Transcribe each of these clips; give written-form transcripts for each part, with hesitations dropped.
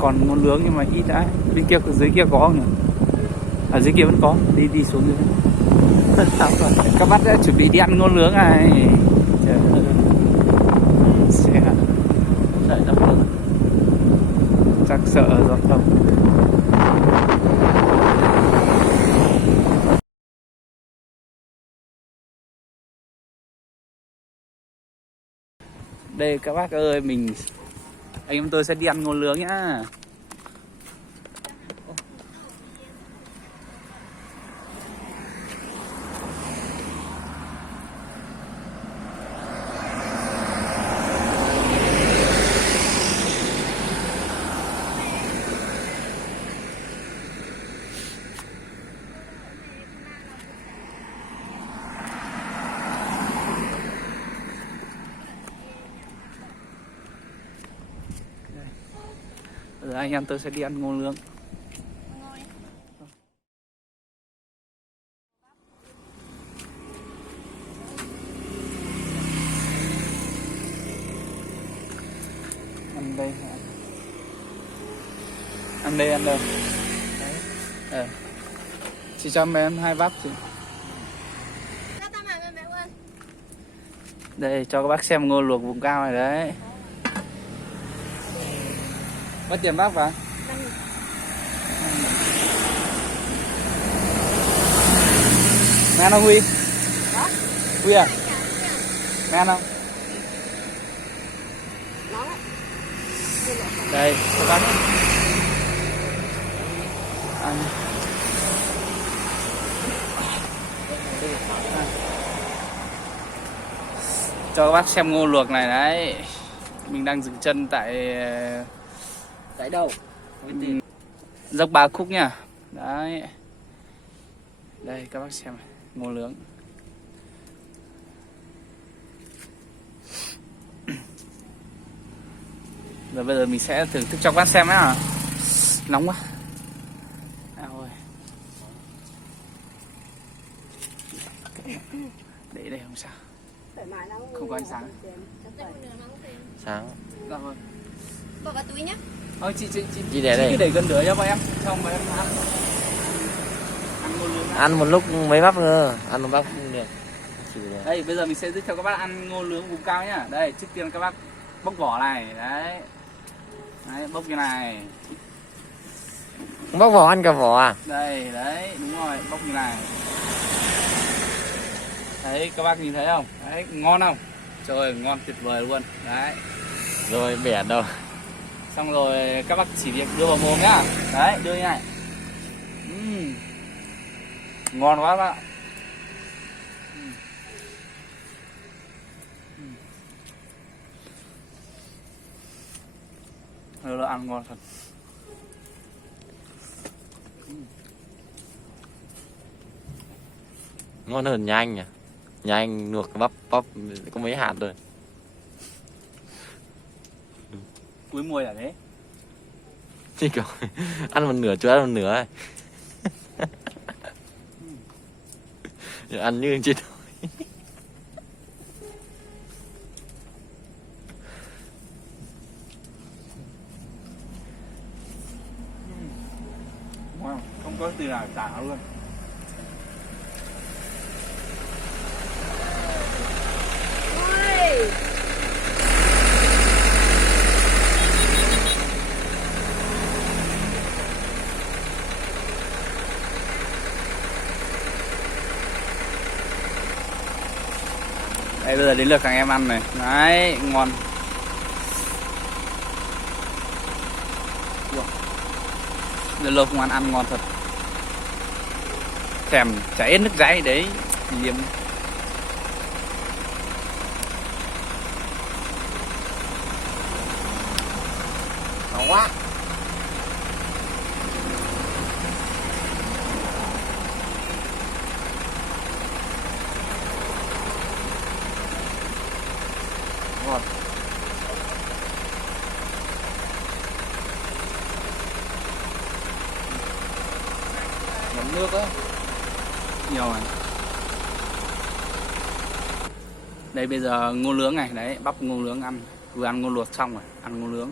còn ngô nướng nhưng mà ít đã. Bên kia dưới kia có không nhỉ? Ở dưới kia vẫn có, đi xuống dưới. Các bác đã chuẩn bị đi ăn ngô nướng này. Trời ơi. Xe Sợ giao thông. Chắc sợ giao thông. Đây các bác ơi, anh em tôi sẽ đi ăn ngô nướng nhá. Giờ anh em tôi sẽ đi ăn ngô nướng. Ăn đây. Ăn đây, ăn đâu? Chị cho em 2 bát chị. Đây cho các bác xem ngô luộc vùng cao này đấy. Mất tiền bác vào. Mẹ ăn không Huy? Huy à? Mẹ ăn không? Đây các bác ăn. Cho các bác xem ngô luộc này đấy. Mình đang dừng chân tại đâu? dốc Ba Khúc nhá. Đấy. Đây các bác xem này, ngô nướng. Rồi bây giờ mình sẽ thưởng thức cho các bác xem nhá. Nóng quá. Ôi. Để đây không sao. Không có ánh sáng. Sáng. Dạ rồi. Bỏ vào túi nhá. Thôi chị để đây. cứ để gần lửa cho bọn em. Xong bọn em ăn. Ăn ngô nướng. Ăn một lúc mấy bắp nữa, ăn một bắp không được. Đây bây giờ mình sẽ giới thiệu các bác ăn ngô nướng vùng cao nhá. Đây trước tiên các bác bóc vỏ này, đấy. Đấy, bóc như này. Bóc vỏ ăn cả vỏ à? Đây, đấy, đúng rồi, bóc như này. Đấy, các bác nhìn thấy không? Đấy, ngon không? Trời, ngon tuyệt vời luôn. Đấy. Rồi bẻ đâu. Xong rồi các bác chỉ việc đưa vào mồm nhá. Đấy, đưa như này. Ngon quá các bạn. Nó ăn ngon thật. Ngon hơn nhà anh nhỉ? Nhà anh luộc bắp có mấy hạt thôi. Cuối mùa là thế. Thì kiểu ăn một nửa chưa ăn một nửa ấy. Ăn như chết thôi. Wow, không có từ nào tả luôn. Đây bây giờ đến lượt thằng em ăn này. Đấy, ngon. Lâu lâu không ăn ngon thật. Thèm chả hết nước dãi đấy. Liếm. Ngon quá. Ngon. Ngấm nước á. Nhiều rồi. Đây bây giờ ngô nướng này, đấy, bắp ngô nướng ăn. Vừa ăn ngô luộc xong rồi, ăn ngô nướng.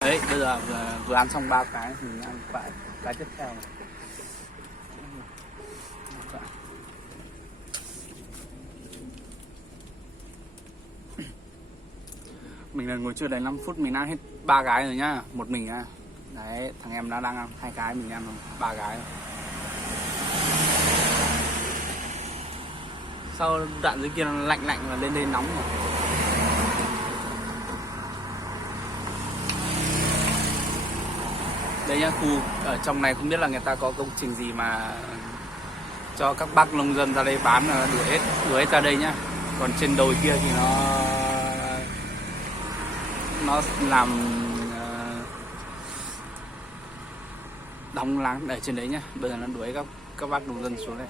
Đấy, bây giờ vừa ăn xong 3 cái thì mình ăn cái tiếp theo này. Mình là ngồi chưa đầy 5 phút mình ăn hết 3 cái rồi nhá, một mình á. Đấy, thằng em nó đang ăn 2 cái, mình ăn 3 cái rồi. Sau đoạn dưới kia nó lạnh và lên đây nóng rồi. Đây nhá, khu ở trong này không biết là người ta có công trình gì mà cho các bác nông dân ra đây bán là đuổi hết ra đây nhá. Còn trên đồi kia thì nó làm đóng láng ở trên đấy nhá. Bây giờ nó đuổi các bác nông dân xuống đây.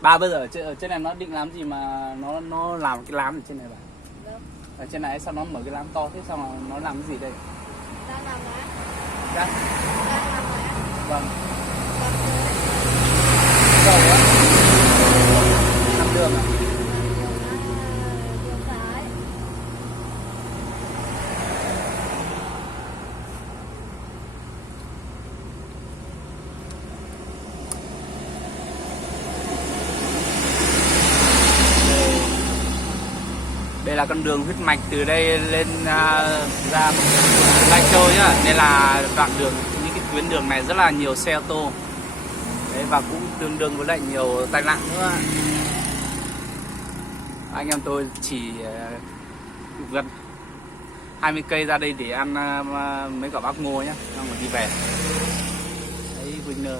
Ba bây giờ ở trên này nó định làm gì mà nó làm cái lám ở trên này bà? Ở trên này sao nó mở cái lám to thế, sao mà nó làm cái gì đây? Đang làm má. Đang Đang làm má. Vâng. Dầu á. Làm đường à? Đường cái. Đây là con đường huyết mạch từ đây lên ra Lai Châu nhá, nên là đoạn đường, những cái tuyến đường này rất là nhiều xe ô tô. Đấy, và cũng tương đương với lại nhiều tai nạn nữa. Anh em tôi chỉ gần 20 cây ra đây để ăn mấy quả bắp ngô nhá, xong rồi đi về. Đấy, winner.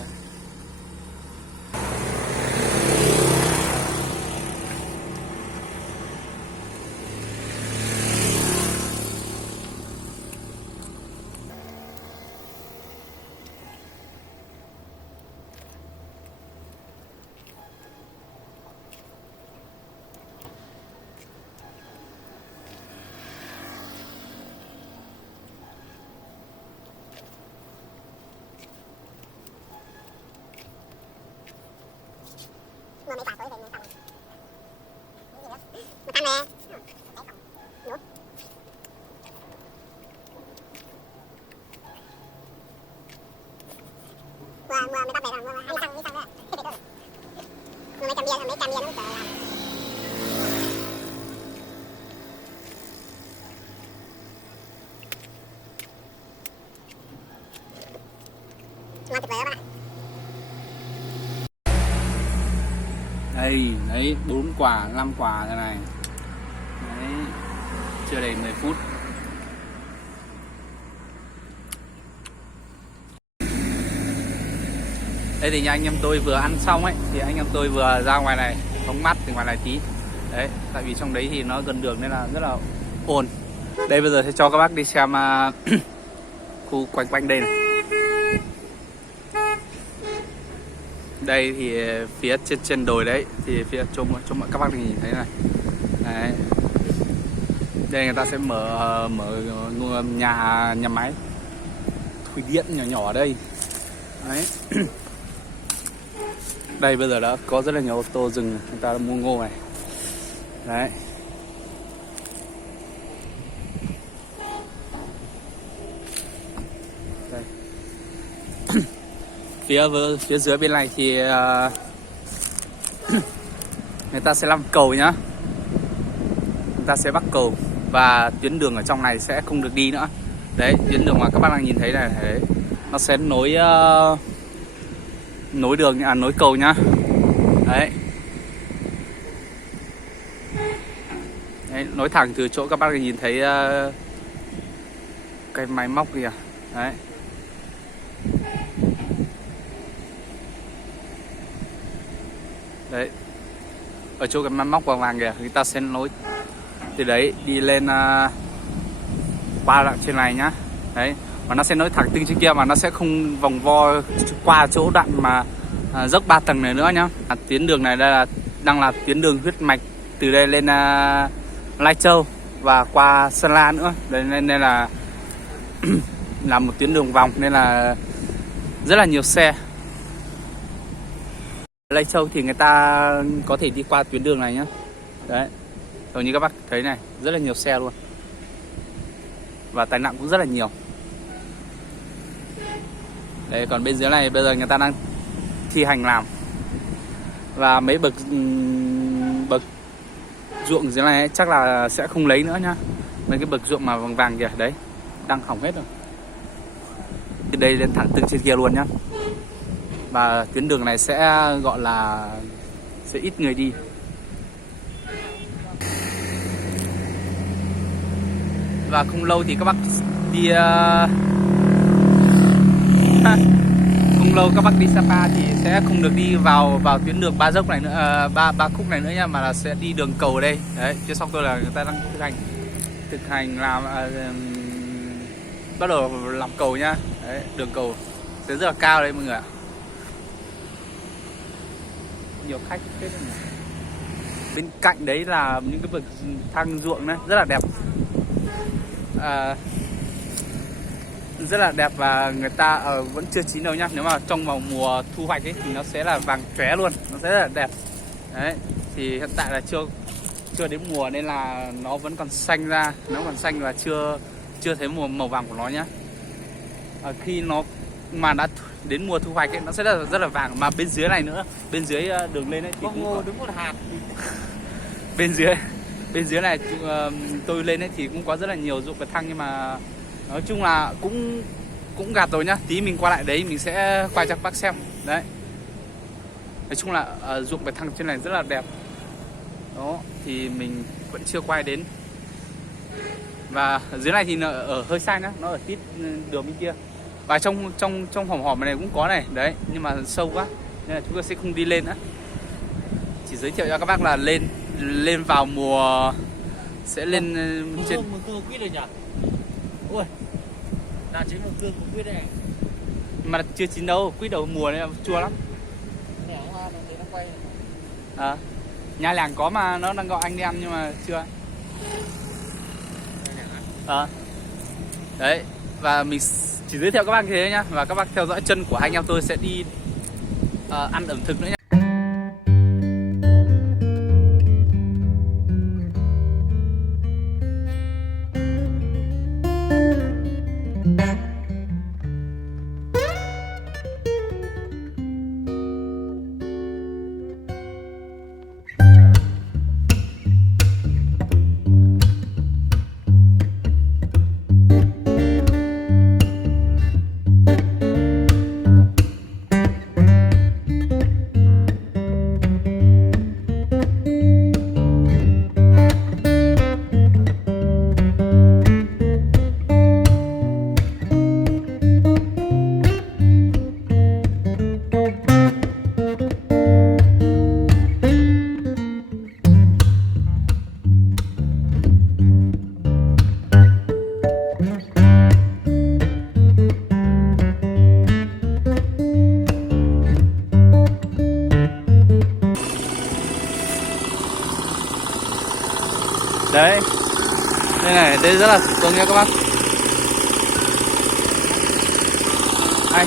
Mua mấy quả tối về mình tặng. Một tăng nè. Đúng. Mua mấy bắp về rồi, mua 20 tăng đi xong nữa. Mua mấy trăm bia nó cũng chờ làm. Ngon tuyệt vời các bạn. Đây, đấy, 4 quả, 5 quả thế này. Đấy, chưa đầy 10 phút. Đây thì nhà anh em tôi vừa ăn xong ấy, thì anh em tôi vừa ra ngoài này, phóng mát từ ngoài này tí. Đấy, tại vì trong đấy thì nó gần đường nên là rất là ồn. Đây bây giờ sẽ cho các bác đi xem khu quanh quanh đây này. Đây thì phía trên đồi đấy thì phía trong các bác nhìn thấy này. Đấy. Đây người ta sẽ mở nhà máy thủy điện nhỏ nhỏ ở đây. Đấy. Đây bây giờ đã có rất là nhiều ô tô dừng, người ta đã mua ngô này. Đấy. Đây. phía dưới bên này thì người ta sẽ làm cầu nhá. Người ta sẽ bắc cầu và tuyến đường ở trong này sẽ không được đi nữa. Đấy, tuyến đường mà các bác đang nhìn thấy này, đấy, nó sẽ nối đường, nối cầu nhá. Đấy. Đấy, nối thẳng từ chỗ các bác nhìn thấy cái máy móc kìa. Đấy. Đấy. Ở chỗ cái máy móc vàng vàng kìa, người ta sẽ nối từ đấy đi lên qua đoạn trên này nhá. Đấy, và nó sẽ nối thẳng từ trên kia mà nó sẽ không vòng vo qua chỗ đoạn mà dốc 3 tầng này nữa nhá. Tuyến đường này đây đang là tuyến đường huyết mạch từ đây lên Lai Châu và qua Sơn La nữa. Đấy, nên là là một tuyến đường vòng nên là rất là nhiều xe. Lai Châu thì người ta có thể đi qua tuyến đường này nhá. Đấy, hầu như các bác thấy này, rất là nhiều xe luôn. Và tai nạn cũng rất là nhiều. Đấy, còn bên dưới này bây giờ người ta đang thi hành làm. Và mấy bậc ruộng dưới này ấy, chắc là sẽ không lấy nữa nhá. Mấy cái bậc ruộng mà vàng vàng kìa, đấy, đang hỏng hết rồi. Từ đây lên thẳng tưng trên kia luôn nhá. Và tuyến đường này sẽ gọi là sẽ ít người đi. Và không lâu thì các bác đi không lâu các bác đi Sapa thì sẽ không được đi vào tuyến đường ba dốc này nữa, ba khúc này nữa nha, mà là sẽ đi đường cầu ở đây. Đấy, phía sau tôi là người ta đang thực hành làm bắt đầu làm cầu nhá. Đấy, đường cầu sẽ rất là cao đấy mọi người ạ. Nhiều khách hết rồi. Bên cạnh đấy là những cái bậc thang ruộng đấy, rất là đẹp. Rất là đẹp và người ta vẫn chưa chín đâu nhá. Nếu mà trong vào mùa thu hoạch ấy thì nó sẽ là vàng chóe luôn, nó sẽ rất là đẹp. Đấy, thì hiện tại là chưa đến mùa nên là nó vẫn còn xanh ra, nó còn xanh và chưa thấy màu vàng của nó nhá. Khi nó mà đã đến mùa thu hoạch ấy, nó sẽ rất là vàng. Mà bên dưới này nữa, bên dưới đường lên ấy thì cũng có đúng một hạt. bên dưới này tôi lên ấy thì cũng có rất là nhiều ruộng bậc thang, nhưng mà nói chung là cũng gạt rồi nhá. Tí mình qua lại đấy mình sẽ quay cho các bác xem. Đấy, nói chung là ruộng bậc thang trên này rất là đẹp. Đó, thì mình vẫn chưa quay đến. Và dưới này thì nó ở hơi xa nhá, nó ở tít đường bên kia. Và trong hòm này cũng có này, đấy, nhưng mà sâu quá nên là chúng tôi sẽ không đi lên nữa. Chỉ giới thiệu cho các bác là lên vào mùa sẽ lên trên mùa cương quýt rồi nhỉ? Ui, là chín mùa cương của quýt này. Mà chưa chín đâu, quýt đầu mùa này chua lắm. Nhà làng có mà nó đang gọi anh đi ăn nhưng mà chưa. Đấy, và mình chỉ giới thiệu các bác như thế nhá. Và các bác theo dõi chân của hai anh em tôi sẽ đi ăn ẩm thực nữa nhá. Đấy, đây này, đây rất là thủ công nha các bác. Anh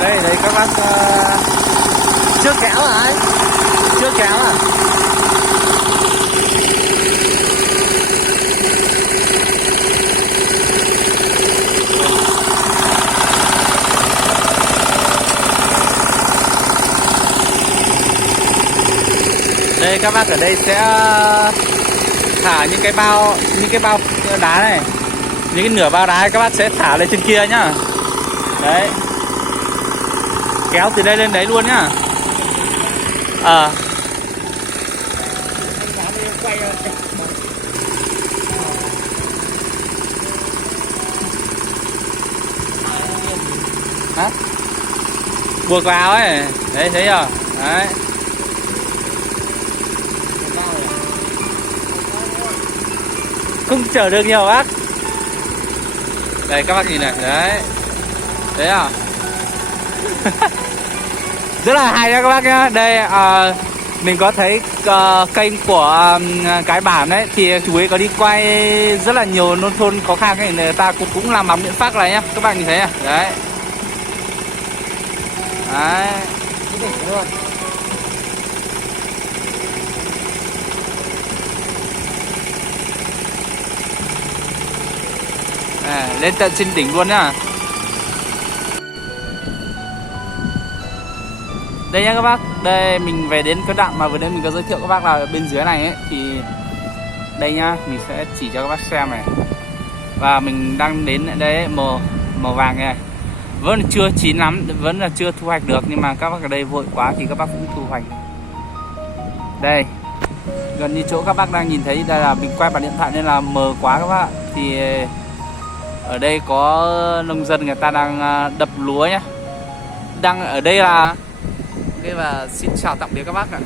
đây, đấy các bác chưa kéo hả anh? Chưa kéo à? Đây các bác ở đây sẽ thả những cái bao đá này, những cái nửa bao đá này các bác sẽ thả lên trên kia nhá. Đấy, kéo từ đây lên đấy luôn nhá. Hả? Buộc vào ấy, đấy thấy chưa? Đấy. Không chở được nhiều bác. Đây các bác nhìn này, đấy. Đấy à? Rất là hay nha các bác nhá. Đây mình có thấy kênh của cái bản đấy thì chú ấy có đi quay rất là nhiều nông thôn khó khăn ấy, người ta cũng làm bằng biện pháp này nhá. Các bạn nhìn thấy à? Đấy. Đấy. Lên tận trên đỉnh luôn nhá. Đây nhá các bác, đây mình về đến cái đoạn mà vừa nãy mình có giới thiệu các bác là bên dưới này ấy, thì đây nhá, mình sẽ chỉ cho các bác xem này. Và mình đang đến đây màu vàng này. Vẫn là chưa chín lắm, vẫn là chưa thu hoạch được, nhưng mà các bác ở đây vội quá thì các bác cũng thu hoạch. Đây, gần như chỗ các bác đang nhìn thấy, đây là mình quay bằng điện thoại nên là mờ quá các bác ạ. Thì ở đây có nông dân người ta đang đập lúa nhá. Đang ở đây là và xin chào tạm biệt các bác ạ.